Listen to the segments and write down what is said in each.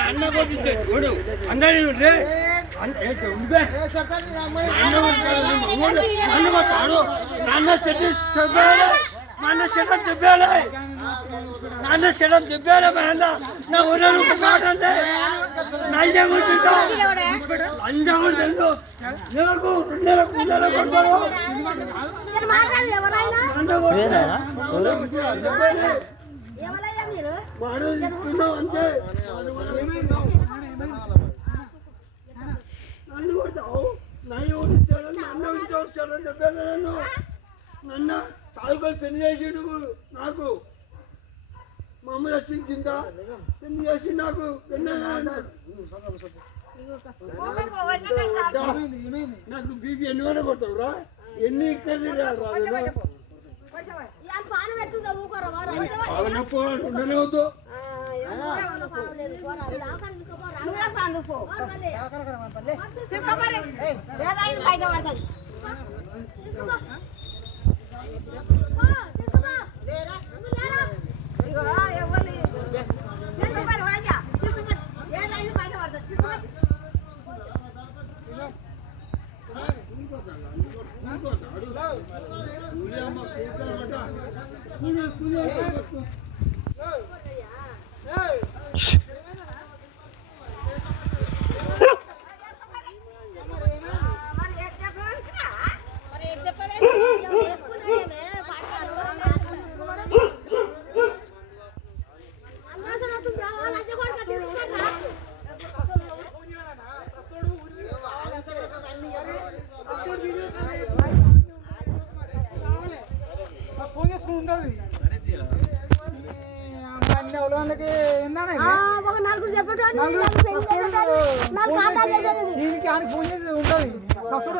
అన్న కొట్టించే అందరి నాన్న చెట్టు చెప్పాలి నాన్న చెడం చెప్పాలి మా అన్న నా ఊళ్ళో ఒక మాట అంటే నైజంగా అంజంగా నెలకు 2 నెలలకు కొడతారు అంతే నన్ను కొడతావు నన్ను ఓడించాడు నన్ను వచ్చాడని చెప్పాను నన్ను నన్ను తాలూకాలు పెళ్లి చేసిండు నాకు మా అమ్మ రక్షించిందా పెళ్లి చేసి నాకు నాకు బీపీ ఎన్ని వేల కొడతావురా ఎన్ని ఇక్కడ ఉండనే వద్దు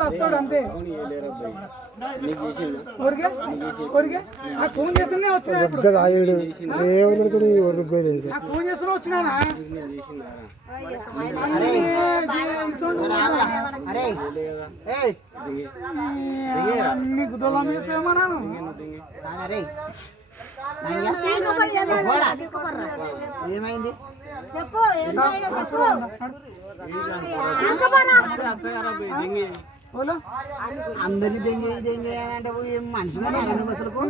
వస్తాడు అంతే ఫోన్ చేస్తేనే వచ్చినా ఫోన్ చేస్తున్నా వచ్చినా అన్ని గుడ్డల ఏమన్నాను ఏమైంది చెప్పు అందరినీ దెంగే అంటే మనిషిగా అసలుకు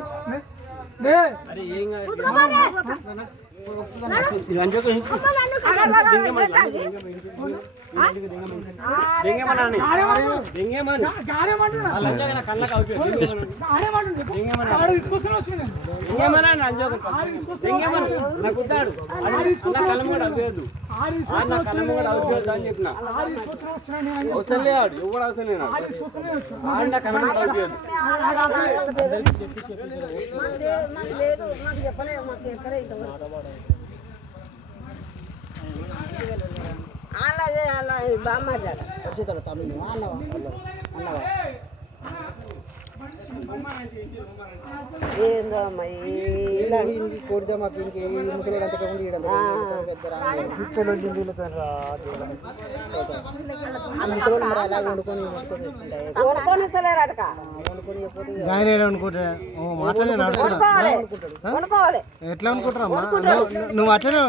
అలాగే అలా బాగా తమిళ అన్నవా కొడితే మాకు ఇంకే ముసలి అంతగా ఉండి మరి అలాగే వండుకొని ఎట్లా అనుకుంటారమ్మా నువ్వు అట్లనే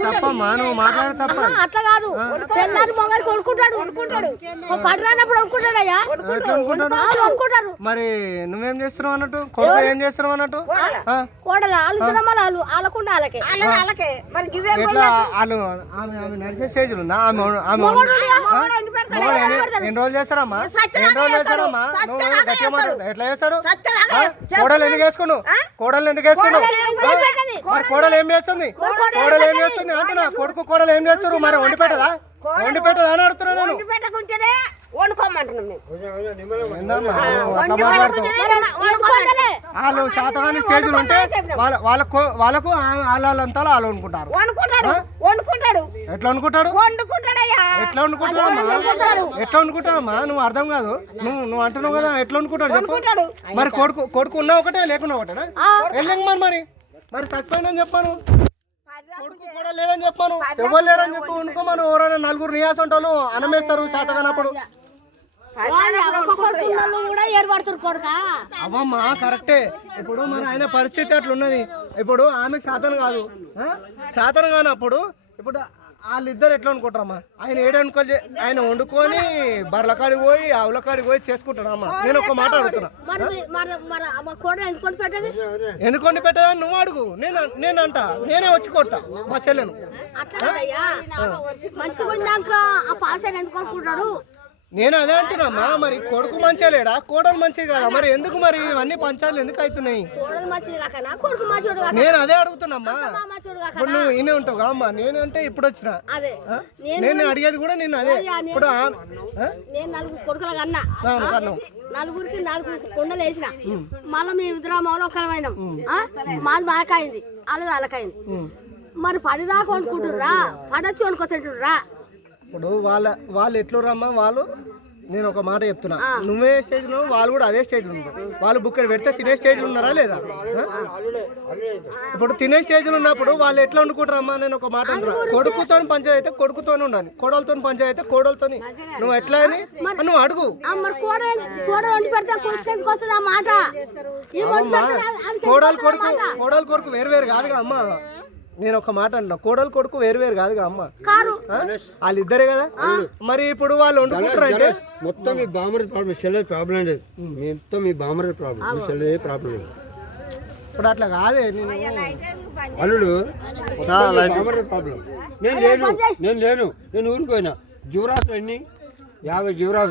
తప్పమ్మా నువ్వు మాట్లాడే తప్ప అట్లా కాదు మరి నువ్వేం చేస్తున్నావు అన్నట్టు కొడుకు ఏం చేస్తున్నావు అన్నట్టు నడిచే స్టేజ్ ఉందా ఎన్ని రోజులు చేస్తారమ్మా నువ్వు గట్టిగా మాట్లాడు ఎట్లా చేస్తాడు కోడలు ఎందుకు వేసుకున్నావు కోడలు ఎందుకు వేసుకున్నావు మరి కోడలు ఏం చేస్తుంది అంటున్నా కొడుకు కోడలు ఏం చేస్తారు మరి వండి పెట్టదా అని అడుగుతున్నా నేను వాళ్ళు శాతగాని స్టేజ్లు ఉంటే వాళ్ళకు వాళ్ళంతా వాళ్ళు అనుకుంటారు ఎట్లా అనుకుంటాడమ్మా నువ్వు అర్థం కాదు నువ్వు అంటున్నావు కదా ఎట్లా అనుకుంటాడు చెప్పు మరి కొడుకు ఉన్నా ఒకటే లేకున్నా ఒకటే వెళ్ళండి మరి చచ్చిపోయిందని చెప్పాను కొడుకు కూడా లేదని చెప్పాను, ఎవరు లేరని చెప్పి వండుకోమను. ఎవరైనా నలుగురు నియాసం ఉంటాను అనమేస్తారు చేతగానప్పుడు. అవమ్మా కరెక్టే. ఇప్పుడు మరి ఆయన పరిస్థితి అట్లున్నది. ఇప్పుడు ఆమెకు శాతం కాదు, శాతం కానప్పుడు ఇప్పుడు వాళ్ళిద్దరు ఎట్లా అనుకుంటారమ్మా? ఆయన ఏడనుకోలు ఆయన వండుకొని బర్ల కాడికి పోయి ఆవుల కాడికి పోయి చేసుకుంటాడమ్మా. నేను ఒక మాట అడుగుతున్నా, ఎందుకు వండి పెట్టదని నువ్వు అడుగు. నేనంట నేనే వచ్చి కొడతా మా చెల్లెను. నేను అదే అంటున్నామ్మా. మరి కొడుకు మంచిగా లేడా, కోడలు మంచిది కదా, మరి ఎందుకు మరి ఇవన్నీ పంచాలు ఎందుకు అవుతున్నాయి? నేను అదే అడుగుతున్నామ్మా. ఇప్పుడు నువ్వు ఈయనే ఉంటావు అమ్మా, నేను అంటే ఇప్పుడు వచ్చిన నేను అడిగేది కూడా నేను అదే. ఇప్పుడు నేను 4 కొడుకుల కన్నా, 4గురికి 4 కుండలు వేసిన, మళ్ళీ మీ విద్రామాలో ఒకమైనాం. మాది బాకాయింది, వాళ్ళది అలకైంది. మరి పడిదాకా వండుకుంటుర్రా, పడొచ్చి వండుకొచ్చుంటుర్రా. ఇప్పుడు వాళ్ళు ఎట్లు రమ్మా వాళ్ళు. నేను ఒక మాట చెప్తున్నా, నువ్వే స్టేజ్ లో వాళ్ళు కూడా అదే స్టేజ్ లో ఉంటారు. వాళ్ళు బుక్కలు పెడితే తినే స్టేజ్ లో ఉన్నారా లేదా? ఇప్పుడు తినే స్టేజ్ లో ఉన్నప్పుడు వాళ్ళు ఎట్లా వండుకుంటారమ్మా? నేను ఒక మాట అంటున్నా, కొడుకుతో పంచాయతీ అయితే కొడుకుతోనే ఉండాలి, కోడలతో పంచాయతీ అయితే కోడలతో. నువ్వు ఎట్లా అని నువ్వు అడుగు. కోడలు కొడుకు వేరు వేరు కాదుగా అమ్మా. నేను ఒక మాట అంటున్నా, కోడలు కొడుకు వేరు వేరు కాదుగా అమ్మ, వాళ్ళిద్దరే కదా. మరి ఇప్పుడు వాళ్ళు వండుకుంటారు అంటే మొత్తం మీ బామర్ ప్రాబ్లం, చెల్లె ప్రాబ్లం లేదు. మొత్తం మీ బామర్ ప్రాబ్లం, మీ చెల్లె ప్రాబ్లం లేదు. ఇప్పుడు అట్లా కాదే. అల్లుడు బామర్ ప్రాబ్లం. నేను లేను నేను ఊరికి పోయినా. జీవరాశులు ఎన్ని 50 జీవరాశులు.